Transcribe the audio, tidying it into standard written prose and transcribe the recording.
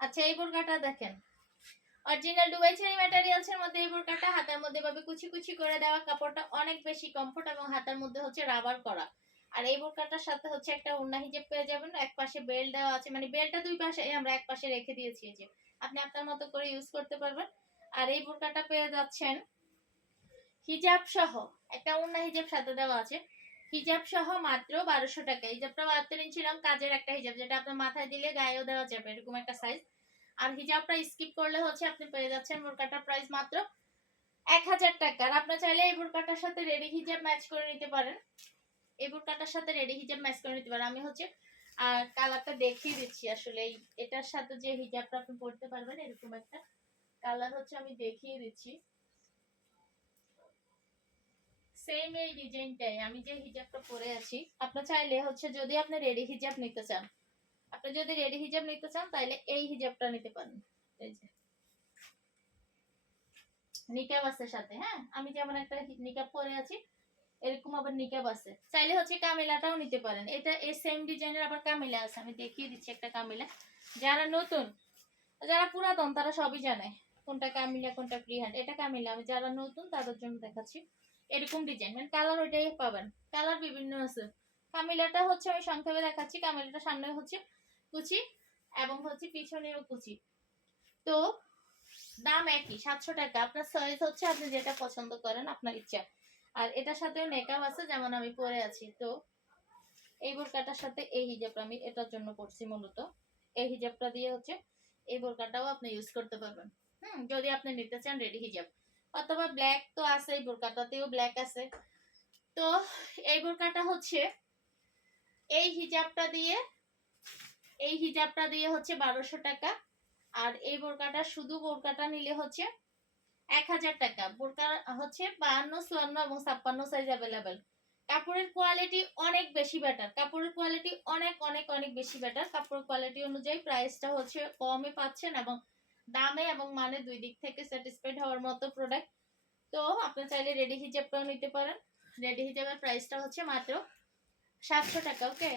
আচ্ছা এই বোরকাটা দেখেন, অরিজিনাল দুবাই চেরি ম্যাটেরিয়ালস এর মধ্যে এই বোরকাটা, হাতার মধ্যে ভাবে কুচি কুচি করে দেওয়া, কাপড়টা অনেক বেশি কমফোর্ট এবং হাতার মধ্যে হচ্ছে রাবার করা। আর এই বোরকাটার সাথে হচ্ছে একটা ওড়না হিজাব পেয়ে যাবেন, এক পাশে বেল্ট দেওয়া আছে, মানে বেল্টটা দুই পাশে আমরা এক পাশে রেখে দিয়েছি, যে আপনি আপনার মতো করে ইউজ করতে পারবেন। আর এই বোরকাটা পেয়ে যাচ্ছেন হিজাব সহ, একটা ওড়না হিজাব সাথে দেওয়া আছে, হিজাব সহ মাত্র 1200 টাকা। হিজাবটা 72 ইঞ্চি লং কাজের একটা হিজাব, যেটা আপনার মাথায় দিলে গায়েও দেওয়া যাবে, এরকম একটা সাইজ। আর হিজাবটা স্কিপ করলে হচ্ছে আপনি পেয়ে যাচ্ছেন বোরকাটার প্রাইস মাত্র 1000 টাকা। আর আপনি চাইলে এই বোরকাটার সাথে রেডি হিজাব ম্যাচ করে নিতে পারেন, এই বোরকাটার সাথে রেডি হিজাব ম্যাচ করে নিতে পারেন। আমি হচ্ছে আর কালারটা দেখিয়ে দিচ্ছি, আসলে এটার সাথে যে হিজাবটা আপনি পরতে পারবেন এরকম একটা কালার হচ্ছে আমি দেখিয়ে দিচ্ছি। সেম এই ডিজাইনটাই আমি যে হিজাবটা পরে আছি, আপনি চাইলে হচ্ছে যদি আপনি রেডি হিজাব নিতে চান, আপনি যদি রেডি হিজাব নিতে চান তাহলে এই হিজাবটা নিতে পারেন। এই যে নিকাব আছে সাথে, হ্যাঁ আমি যেমন একটা নিকাব পরে আছি এরকম আবার নিকাব আছে, চাইলে হচ্ছে কামিলাটাও নিতে পারেন। এটা এই সেম ডিজাইনের আবার কামিলা আছে, আমি দেখিয়ে দিচ্ছি একটা কামিলা। যারা নতুন, যারা পুরাতন তারা সবই জানে কোনটা কামিলা কোনটা ফ্রি হ্যান্ড। এটা কামিলা, আমি যারা নতুন তাদের জন্য দেখাচ্ছি। এরকম ডিজাইন, মানে কালার ওইটাই পাবেন, কালার বিভিন্ন আছে। কামিলাটা হচ্ছে আমি সংক্ষেপে দেখাচ্ছি, কামিলাটা সামনে হচ্ছে কুচি এবং হচ্ছে পিছনেও কুচি। তো দাম একই 700 টাকা, আপনার সাইজ হচ্ছে আপনি যেটা পছন্দ করেন আপনার ইচ্ছা। আর এটার সাথেও মেকআপ আছে, যেমন আমি পরে আছি। তো এই বোরকাটার সাথে এই হিজাবটা আমি এটার জন্য পরছি মূলত, এই হিজাবটা দিয়ে হচ্ছে এই বোরকাটাও আপনি ইউজ করতে পারবেন। যদি আপনি নিতে চান রেডি হিজাব, অথবা ব্ল্যাক তো আছে, এই বোরকাটাতেও ব্ল্যাক আছে। তো এই বোরকাটা হচ্ছে এই হিজাবটা দিয়ে, এই হিজাবটা দিয়ে হচ্ছে 1200 টাকা। আর এই বোরকাটা শুধু বোরকাটা নিলে হচ্ছে 1000 টাকা। বোরকা হচ্ছে 52, 54 এবং 56 সাইজ অ্যাভেলেবেল। কাপড়ের কোয়ালিটি অনেক বেশি বেটার, কাপড়ের কোয়ালিটি অনেক অনেক অনেক বেশি বেটার। কাপড়ের কোয়ালিটি অনুযায়ী প্রাইসটা হচ্ছে কমে পাচ্ছেন, এবং দামে এবং মানে দুই দিক থেকে স্যাটিসফাইড হওয়ার মতো প্রোডাক্ট। তো আপনি চাইলে রেডি হিজাবটাও নিতে পারেন, রেডি হিজাবের প্রাইসটা হচ্ছে মাত্র 700 টাকা। ওকে।